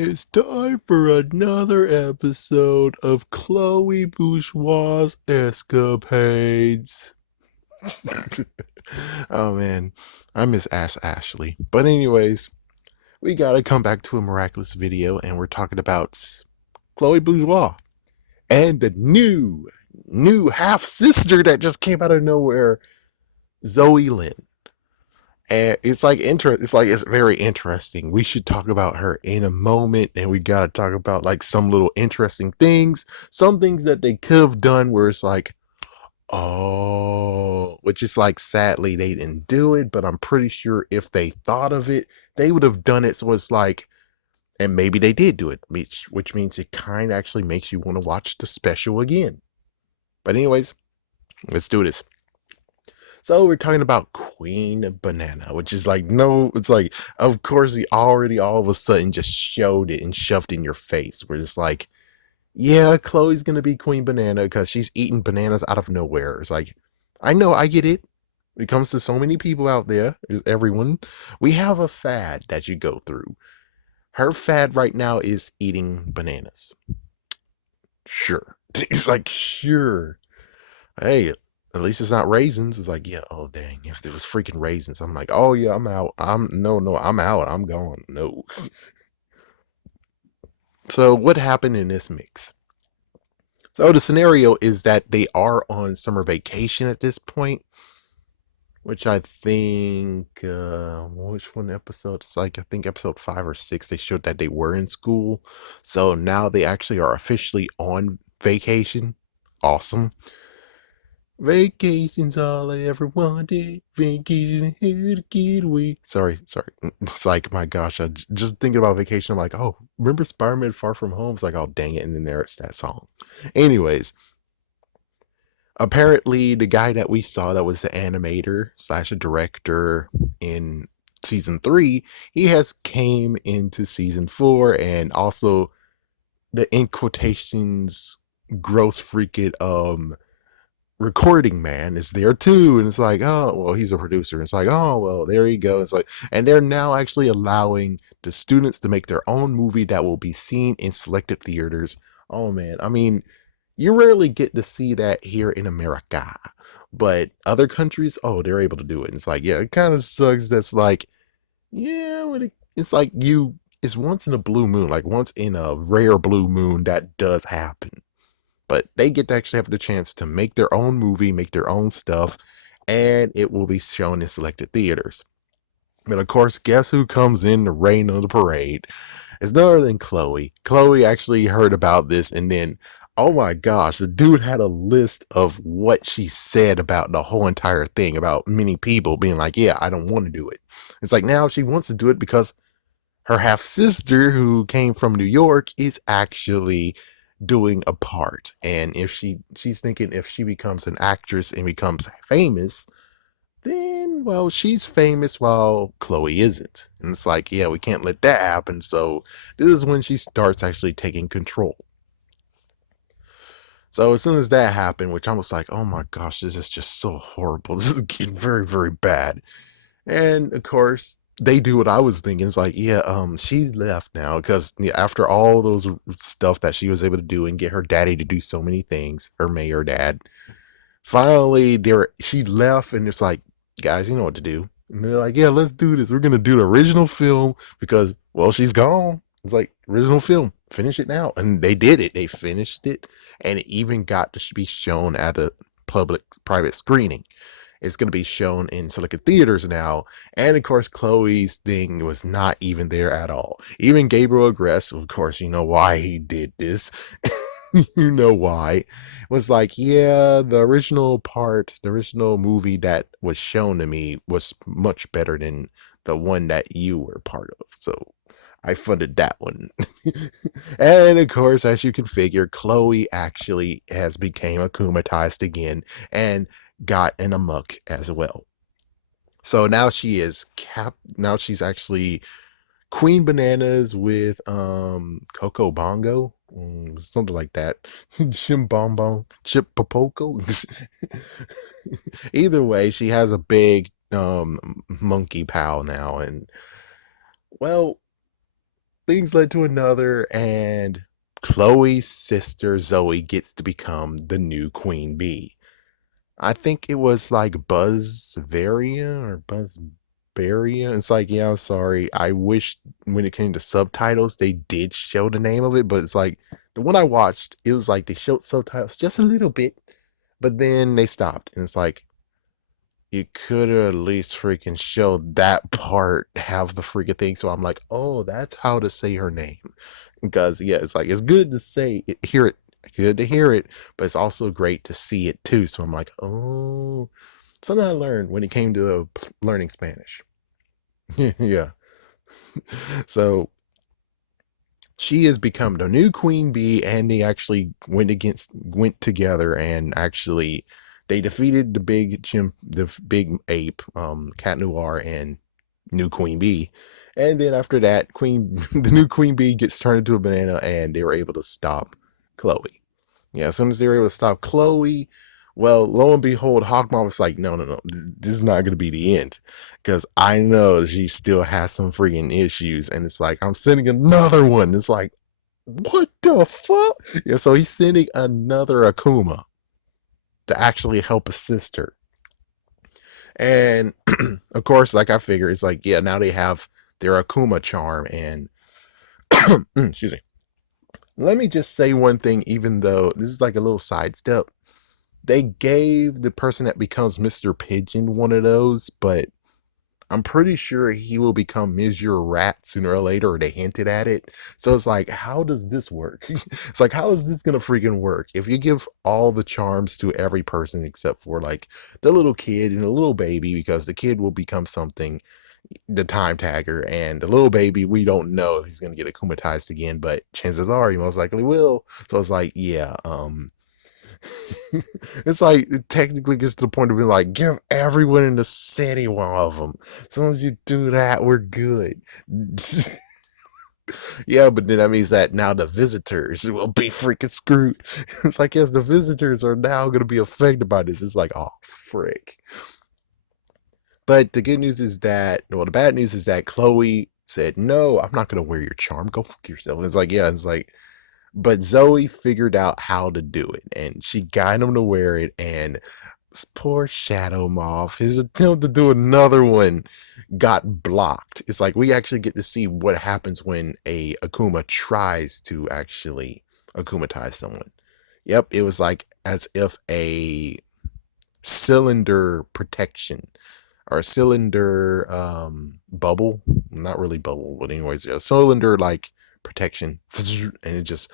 It's time for another episode of Chloe Bourgeois' escapades. Oh man, I miss Ash Ashley. But anyways, we gotta come back to a Miraculous video, and we're talking about Chloe Bourgeois and the new half sister that just came out of nowhere, Zoe Lynn. And it's very interesting. We should talk about her in a moment, and we gotta talk about like some little interesting things, some things that they could have done where it's like, oh, which is like sadly they didn't do it, but I'm pretty sure if they thought of it, they would have done it. So it's like, and maybe they did do it, which means it kind of actually makes you want to watch the special again. But anyways, let's do this. So we're talking about Queen Banana, which is like, no, it's like, of course, he already all of a sudden just showed it and shoved in your face. Where it's like, yeah, Chloe's gonna be Queen Banana because she's eating bananas out of nowhere. It's like, I know, I get it. When it comes to so many people out there, everyone, we have a fad that you go through. Her fad right now is eating bananas. Sure. It's like, sure. Hey, at least it's not raisins. It's like, yeah, oh dang, if it was freaking raisins, I'm like, oh yeah, I'm out. I'm out. I'm gone. No. So what happened in this mix? So the scenario is that they are on summer vacation at this point, which I think which one episode? It's like I think episode 5 or 6. They showed that they were in school, so now they actually are officially on vacation. Awesome. Vacation's all I ever wanted. Vacation here to get away. Sorry. It's like, my gosh, just thinking about vacation, I'm like, oh, remember Spider-Man Far From Home? It's like, oh, dang it, and then there's that song. Anyways, apparently the guy that we saw that was the animator slash a director in season 3, he has came into season 4, and also the in quotations gross freaking recording man is there too, and it's like, oh well, he's a producer. It's like, oh well, there you go. It's like, and they're now actually allowing the students to make their own movie that will be seen in selected theaters. Oh man, I mean, you rarely get to see that here in America, but other countries, oh, they're able to do it. And it's like, yeah, it kind of sucks. That's like, yeah, it's like it's once in a blue moon, like once in a rare blue moon that does happen, but they get to actually have the chance to make their own movie, make their own stuff, and it will be shown in selected theaters. But of course, guess who comes in the reign of the parade? It's none other than Chloe. Chloe actually heard about this, and then, oh my gosh, the dude had a list of what she said about the whole entire thing, about many people being like, yeah, I don't want to do it. It's like now she wants to do it because her half sister, who came from New York, is actually doing a part. And if she's thinking if she becomes an actress and becomes famous, then well, she's famous while Chloe isn't. And it's like, yeah, we can't let that happen. So this is when she starts actually taking control. So as soon as that happened, which I was like, oh my gosh, this is just so horrible. This is getting very, very bad. And of course, they do what I was thinking. It's like, yeah, she's left now because, yeah, after all those stuff that she was able to do and get her daddy to do so many things, her mayor dad, finally she left, and it's like, guys, you know what to do. And they're like, yeah, let's do this. We're gonna do the original film because, well, she's gone. It's like, original film, finish it now. And they did it. They finished it, and it even got to be shown at the public private screening. It's going to be shown in selected theaters now. And of course, Chloe's thing was not even there at all. Even Gabriel Agress, of course, you know why he did this. You know why. Was like, yeah, the original movie that was shown to me was much better than the one that you were part of. So I funded that one. And of course, as you can figure, Chloe actually has became akumatized again and got in a muck as well. So now now she's actually Queen Bananas with Coco Bongo. Something like that. Chimbombo, Chip Popoco. Either way, she has a big monkey pal now, and well, things led to another, and Chloe's sister Zoe gets to become the new queen bee. I think it was like Buzzvaria or Buzzbaria. It's like, yeah, sorry. I wish when it came to subtitles, they did show the name of it, but it's like the one I watched, it was like they showed subtitles just a little bit, but then they stopped. And it's like, you could have at least freaking showed that part, have the freaking thing. So I'm like, oh, that's how to say her name. Because yeah, it's like it's good to say it, hear it, good to hear it, but it's also great to see it too. So I'm like, oh, something I learned when it came to learning Spanish. Yeah. So she has become the new queen bee, and they actually went together and actually they defeated the big ape, Cat Noir and new queen bee. And then after that, the new queen bee gets turned into a banana, and they were able to stop Chloe. Yeah, as soon as they were able to stop Chloe, well, lo and behold, Hawkmoth was like, no, no, no, this is not going to be the end. Because I know she still has some freaking issues. And it's like, I'm sending another one. It's like, what the fuck? Yeah, so he's sending another Akuma to actually help assist her. And of course, like I figure, it's like, yeah, now they have their Akuma Charm. And excuse me. Let me just say one thing, even though this is like a little sidestep. They gave the person that becomes Mr. Pigeon one of those, but I'm pretty sure he will become Monsieur Rat sooner or later, or they hinted at it. So it's like, how does this work? It's like, how is this gonna freaking work? If you give all the charms to every person except for like the little kid and the little baby, because the kid will become something, the time tagger, and the little baby, we don't know if he's gonna get akumatized again, but chances are he most likely will. So it's like, yeah, it's like it technically gets to the point of being like, give everyone in the city one of them. As long as you do that, we're good. Yeah, but then that means that now the visitors will be freaking screwed. It's like, yes, the visitors are now going to be affected by this. It's like, oh, frick. But the good news is that, well, the bad news is that Chloe said, no, I'm not going to wear your charm. Go fuck yourself. And it's like, yeah, it's like, but Zoe figured out how to do it, and she got him to wear it. And poor Shadow Moth, his attempt to do another one got blocked. It's like we actually get to see what happens when a Akuma tries to actually Akumatize someone. Yep, it was like as if a cylinder protection or cylinder bubble, not really bubble, but anyways, a cylinder like protection, and it just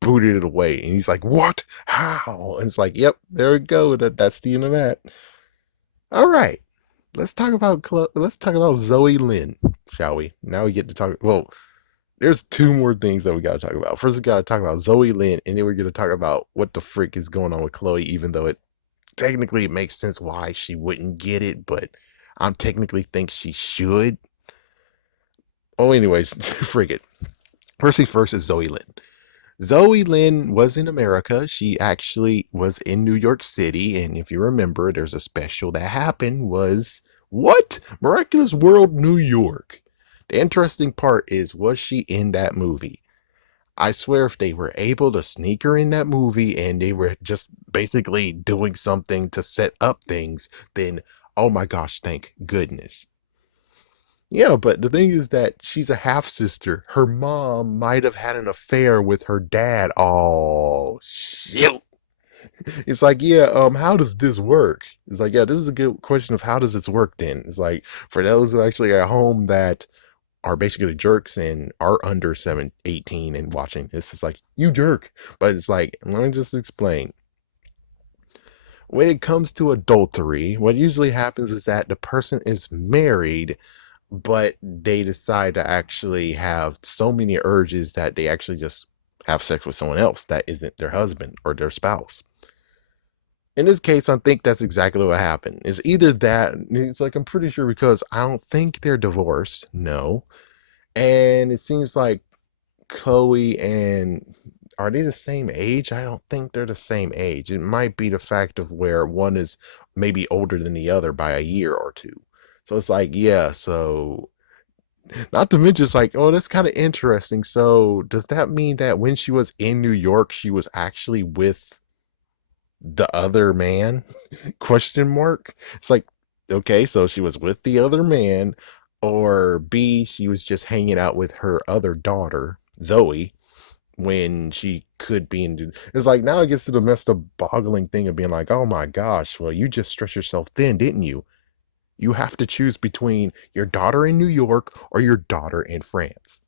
booted it away. And he's like, what, how? And it's like, yep, there we go, that's the end of that. All right, let's talk about Zoe Lynn, shall we? Now we get to talk, well, there's two more things that we got to talk about. First, we got to talk about Zoe Lynn, and then we're going to talk about what the frick is going on with Chloe, even though it technically it makes sense why she wouldn't get it, but I'm technically think she should. Oh, anyways, frig it. First thing first is Zoe Lynn. Zoe Lynn was in America. She actually was in New York City, and if you remember, there's a special that happened was what? Miraculous World New York. The interesting part is, was she in that movie? I swear if they were able to sneak her in that movie and they were just basically doing something to set up things, then oh my gosh, thank goodness. Yeah, but the thing is that she's a half sister. Her mom might have had an affair with her dad. Oh shit. It's like, yeah, how does this work? It's like, yeah, this is a good question of how does this work then? It's like for those who actually are at home that are basically jerks and are under 18 and watching this, it's like, you jerk. But it's like, let me just explain. When it comes to adultery, what usually happens is that the person is married, but they decide to actually have so many urges that they actually just have sex with someone else that isn't their husband or their spouse. In this case, I think that's exactly what happened. It's either that, it's like, I'm pretty sure because I don't think they're divorced. No. And it seems like Chloe and are they the same age? I don't think they're the same age. It might be the fact of where one is maybe older than the other by a year or two. So it's like, yeah, so Not to mention, it's like, oh, that's kind of interesting. So, does that mean that when she was in New York, she was actually with the other man? Question mark. It's like, okay, so she was with the other man, or B, she was just hanging out with her other daughter, Zoe, when she could be in. It's like now it gets to the messed up boggling thing of being like, oh my gosh, well, you just stretched yourself thin, didn't you? You have to choose between your daughter in New York or your daughter in France.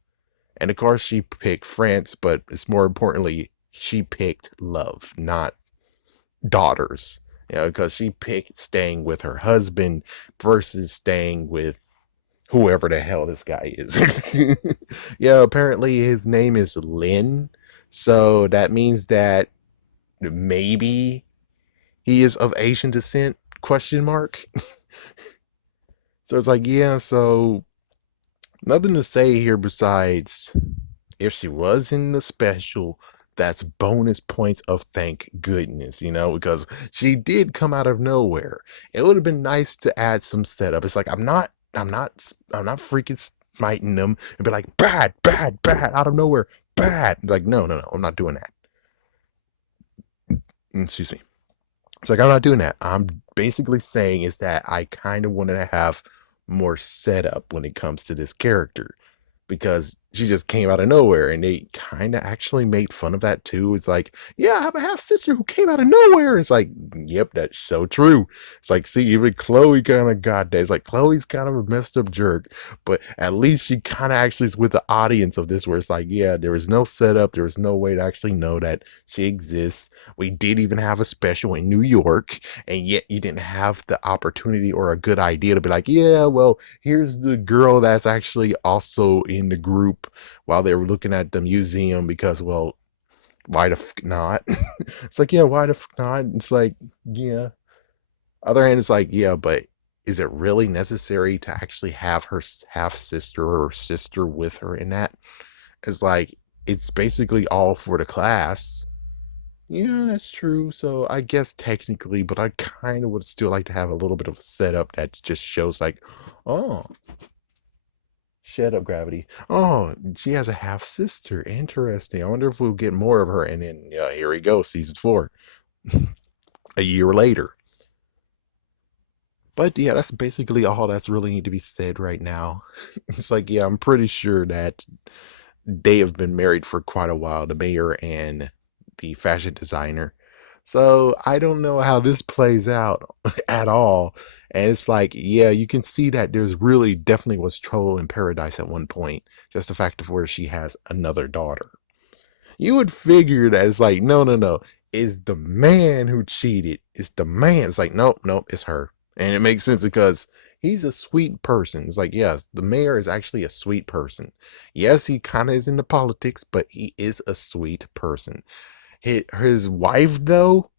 And of course, she picked France, but it's more importantly, she picked love, not daughters. Because she picked staying with her husband versus staying with whoever the hell this guy is. Yeah, apparently his name is Lin. So that means that maybe he is of Asian descent? Question mark. So it's like, yeah, so nothing to say here besides if she was in the special, that's bonus points of thank goodness, because she did come out of nowhere. It would have been nice to add some setup. It's like I'm not freaking smiting them and be like bad, bad, bad out of nowhere, bad. Like no, no, no, I'm not doing that. Excuse me. It's like I'm not doing that. I'm basically saying is that I kind of wanted to have more setup when it comes to this character because she just came out of nowhere and they kind of actually made fun of that too. It's like, yeah, I have a half sister who came out of nowhere. It's like, yep, that's so true. It's like, see, even Chloe kind of got that. It's like Chloe's kind of a messed up jerk, but at least she kind of actually is with the audience of this where it's like, yeah, there was no setup. There was no way to actually know that she exists. We did even have a special in New York, and yet you didn't have the opportunity or a good idea to be like, yeah, well, here's the girl that's actually also in the group while they were looking at the museum because, well, why the fuck not? It's like, yeah, why the fuck not? It's like, yeah. Other hand, it's like, yeah, but is it really necessary to actually have her half sister or sister with her in that? It's like, it's basically all for the class. Yeah, that's true. So I guess technically, but I kind of would still like to have a little bit of a setup that just shows like, oh, shut up, Gravity. Oh, she has a half sister. Interesting. I wonder if we'll get more of her. And then here we go, season 4, a year later. But yeah, that's basically all that's really need to be said right now. It's like, yeah, I'm pretty sure that they have been married for quite a while, the mayor and the fashion designer. So I don't know how this plays out at all. And it's like, yeah, you can see that there's really definitely was trouble in paradise at one point. Just the fact of where she has another daughter. You would figure that it's like, no, no, no. It's the man who cheated. It's the man. It's like, nope, nope, it's her. And it makes sense because he's a sweet person. It's like, yes, the mayor is actually a sweet person. Yes, he kind of is into politics, but he is a sweet person. His wife, though,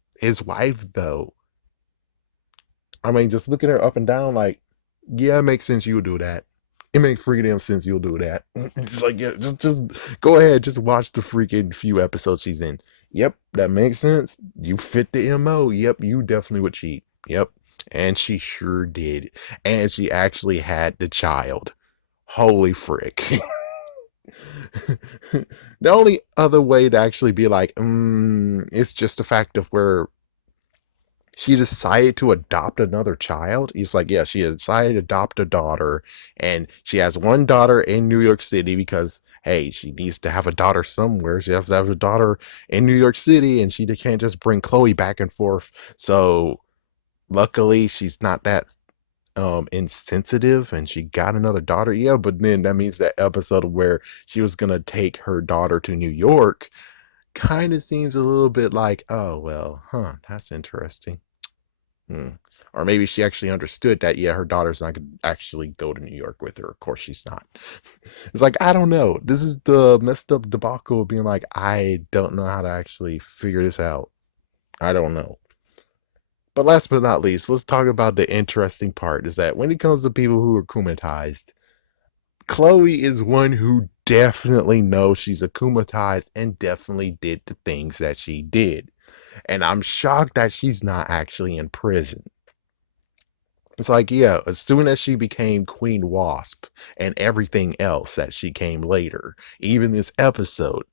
I mean, just looking at her up and down, like, yeah, it makes sense you'll do that. It makes freaking damn sense you'll do that. It's like, yeah, just go ahead, just watch the freaking few episodes she's in. Yep, that makes sense. You fit the MO. Yep, you definitely would cheat. Yep. And she sure did. And she actually had the child. Holy frick. The only other way to actually be like, it's just the fact of where she decided to adopt another child. He's like, yeah, she decided to adopt a daughter, and she has one daughter in New York City because, hey, she needs to have a daughter somewhere. She has to have a daughter in New York City, and she can't just bring Chloe back and forth. So, luckily, she's not that insensitive, and she got another daughter. Yeah, but then that means that episode where she was gonna take her daughter to New York kind of seems a little bit like, oh well, huh, that's interesting. Hmm. Or maybe she actually understood that, yeah, her daughter's not going to actually go to New York with her. Of course, she's not. It's like, I don't know. This is the messed up debacle of being like, I don't know how to actually figure this out. I don't know. But last but not least, let's talk about the interesting part is that when it comes to people who are akumatized, Chloe is one who definitely knows she's akumatized and definitely did the things that she did. And I'm shocked that she's not actually in prison. It's like, yeah, as soon as she became Queen Wasp and everything else that she came later, even this episode,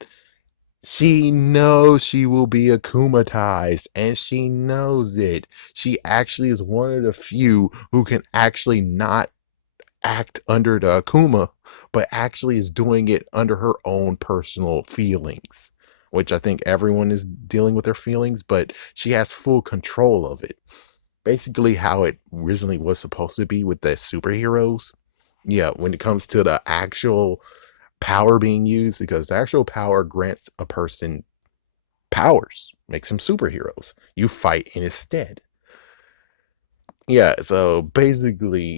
she knows she will be akumatized and she knows it. She actually is one of the few who can actually not act under the Akuma, but actually is doing it under her own personal feelings, which I think everyone is dealing with their feelings, but she has full control of it. Basically, how it originally was supposed to be with the superheroes. Yeah, when it comes to the actual power being used, because the actual power grants a person powers, makes them superheroes. You fight in his stead. Yeah, so basically,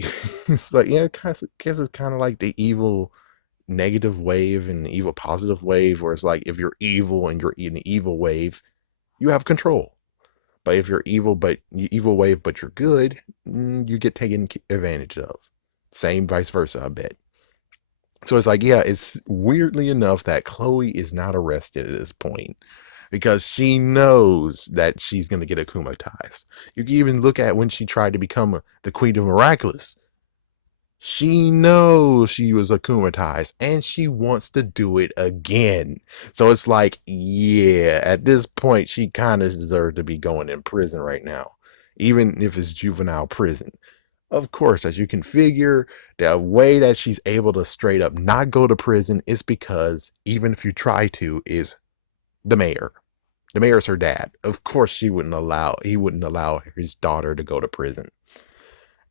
it's like, yeah, I guess it's kind of like the evil negative wave and the evil positive wave, where it's like if you're evil and you're in the evil wave, you have control. But if you're evil, but you evil wave, but you're good, you get taken advantage of. Same vice versa, I bet. So it's like, yeah, it's weirdly enough that Chloe is not arrested at this point because she knows that she's going to get akumatized. You can even look at when she tried to become the Queen of Miraculous. She knows she was akumatized and she wants to do it again. So it's like, yeah, at this point, she kind of deserved to be going in prison right now, even if it's juvenile prison. Of course, as you can figure, the way that she's able to straight up not go to prison is because even if you try to, is the mayor. The mayor's her dad. Of course, he wouldn't allow his daughter to go to prison.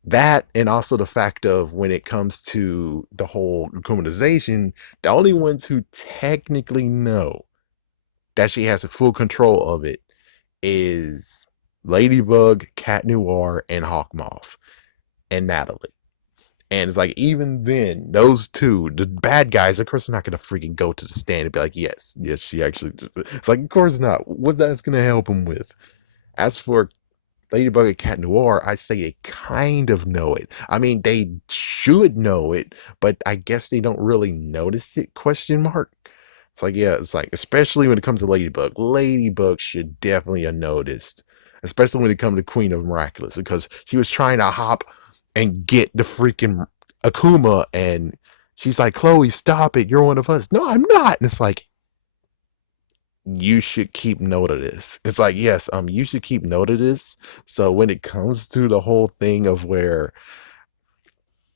That, and also the fact of when it comes to the whole criminalization, the only ones who technically know that she has a full control of it is Ladybug, Cat Noir, and Hawkmoth, and Natalie. And it's like, even then, those two, the bad guys, of course, are not going to freaking go to the stand and be like, yes, she actually. It's like, of course not. What that's going to help him with? As for Ladybug and Cat Noir, I say they kind of know it. I mean, they should know it, but I guess they don't really notice it, question mark. It's like, yeah, it's like, especially when it comes to Ladybug. Ladybug should definitely have noticed, especially when it comes to Queen of Miraculous, because she was trying to hop and get the freaking Akuma, and she's like, Chloe, stop it. You're one of us. No, I'm not. And it's like, you should keep note of this. It's like, yes, you should keep note of this. So when it comes to the whole thing of where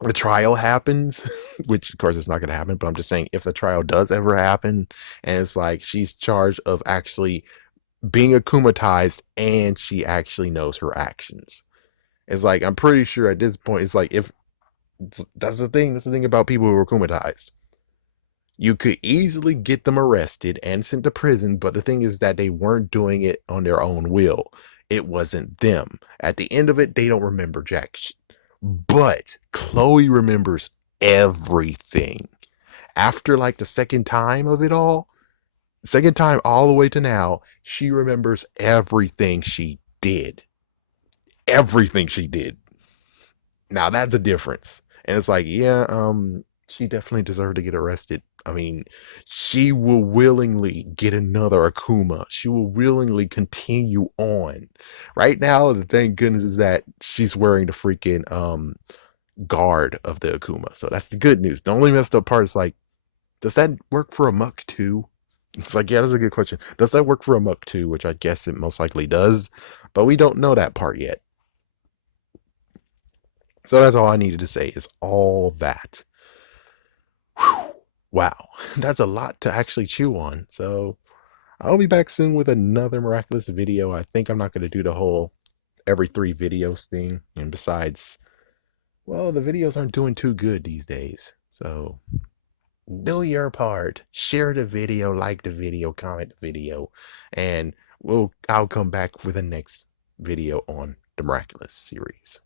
the trial happens, which of course it's not going to happen, but I'm just saying if the trial does ever happen, and it's like she's charged of actually being akumatized and she actually knows her actions. It's like, I'm pretty sure at this point, it's like, if that's the thing about people who are akumatized. You could easily get them arrested and sent to prison, but the thing is that they weren't doing it on their own will. It wasn't them. At the end of it, they don't remember jack shit. But Chloe remembers everything. After like the second time of it all, second time all the way to now, she remembers everything she did. Everything she did. Now that's a difference. And it's like, yeah, she definitely deserved to get arrested. I mean, she will willingly get another Akuma. She will willingly continue on. Right now, the thank goodness is that she's wearing the freaking guard of the Akuma. So that's the good news. The only messed up part is like, does that work for a Muck too? It's like, yeah, that's a good question. Does that work for a Muck too? Which I guess it most likely does, but we don't know that part yet. So that's all I needed to say is all that. Whew. Wow, that's a lot to actually chew on. So I'll be back soon with another Miraculous video. I think I'm not going to do the whole every 3 videos thing. And besides, well, the videos aren't doing too good these days. So do your part. Share the video, like the video, comment the video, and I'll come back with the next video on the Miraculous series.